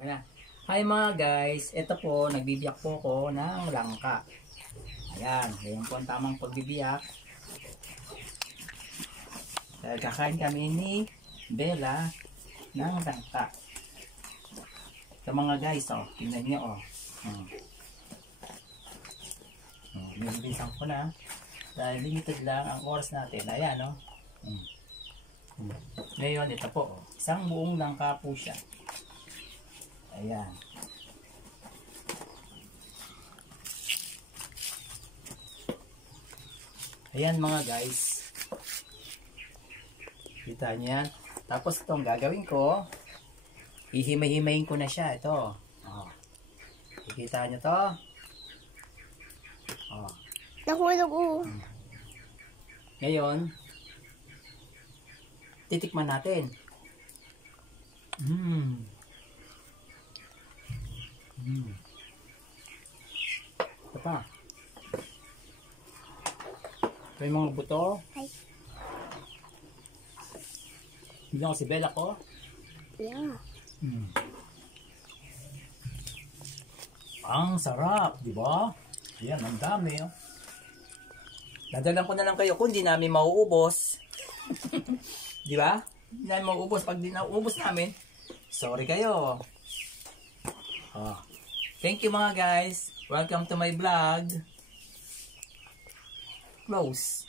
Okay na. Hi mga guys, ito po, nagbibiyak po ko ng langka. Ayan, ngayon po ang tamang pagbibiyak. Dahil kakain kami ni Bella ng langka. Ito mga guys, oh, tingnan nyo, oh. Bilisan ko na. Dahil limited lang ang oras natin. Ayan, oh. Ngayon, ito po, oh. Isang buong langka po siya. Ayan. Ayan mga guys. Kita niyo yan. Tapos itong gagawin ko, ihimay-himayin ko na siya. Ito. Oh. Kikita niyo to. Oh. Nahulog ko. Ngayon, titikman natin. Ito pa. Ito yung mga buto. Ay. Hindi ako si Bella ko. Yeah. Ang sarap, di ba? Yan, ang dami. Oh. Dadalan ko na lang kayo kung di namin mauubos. Di ba? Hindi namin mauubos. Pag di nauubos namin, sorry kayo. Oh. Thank you mga guys. Welcome to my vlog. Close.